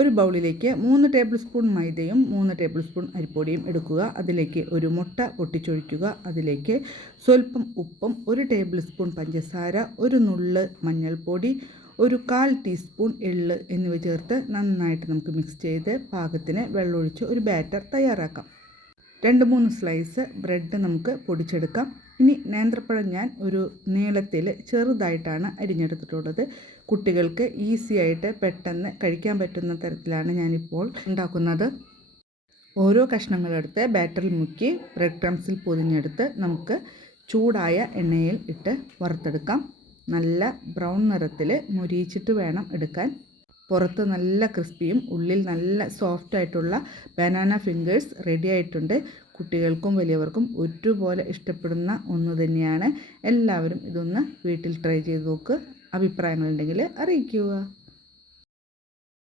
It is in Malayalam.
ഒരു ബൗളിലേക്ക് 3 ടേബിൾ സ്പൂൺ മൈദയും 3 ടേബിൾ സ്പൂൺ അരിപ്പൊടിയും എടുക്കുക. അതിലേക്ക് ഒരു മുട്ട പൊട്ടിച്ചൊഴിക്കുക. അതിലേക്ക് സ്വല്പം ഉപ്പും 1 ടേബിൾ സ്പൂൺ പഞ്ചസാര, ഒരു നുള്ള് മഞ്ഞൾപ്പൊടി, ഒരു 1/4 ടീസ്പൂൺ എള്ള് എന്നിവ ചേർത്ത് നന്നായിട്ട് നമുക്ക് മിക്സ് ചെയ്ത് പാകത്തിന് വെള്ളമൊഴിച്ച് ഒരു ബാറ്റർ തയ്യാറാക്കാം. 2-3 സ്ലൈസ് ബ്രെഡ് നമുക്ക് പൊടിച്ചെടുക്കാം. ഇനി നേന്ത്രപ്പഴം ഞാൻ ഒരു നീളത്തിൽ ചെറുതായിട്ടാണ് അരിഞ്ഞെടുത്തിട്ടുള്ളത്. കുട്ടികൾക്ക് ഈസി ആയിട്ട് പെട്ടെന്ന് കഴിക്കാൻ പറ്റുന്ന തരത്തിലാണ് ഞാനിപ്പോൾ ഉണ്ടാക്കുന്നത്. ഓരോ കഷ്ണങ്ങളെടുത്ത് ബാറ്ററിൽ മുക്കി ബ്രെഡ് ക്രംസിൽ പൊതിഞ്ഞെടുത്ത് നമുക്ക് ചൂടായ എണ്ണയിൽ ഇട്ട് വറുത്തെടുക്കാം. നല്ല ബ്രൗൺ നിറത്തിൽ മൊരിയിച്ചിട്ട് വേണം എടുക്കാൻ. പുറത്ത് നല്ല ക്രിസ്പിയും ഉള്ളിൽ നല്ല സോഫ്റ്റ് ആയിട്ടുള്ള ബനാന ഫിംഗേഴ്സ് റെഡി ആയിട്ടുണ്ട്. കുട്ടികൾക്കും വലിയവർക്കും ഒരുപോലെ ഇഷ്ടപ്പെടുന്ന ഒന്ന് തന്നെയാണ്. എല്ലാവരും ഇതൊന്ന് വീട്ടിൽ ട്രൈ ചെയ്ത് നോക്ക്. അഭിപ്രായങ്ങളുണ്ടെങ്കിൽ അറിയിക്കുക.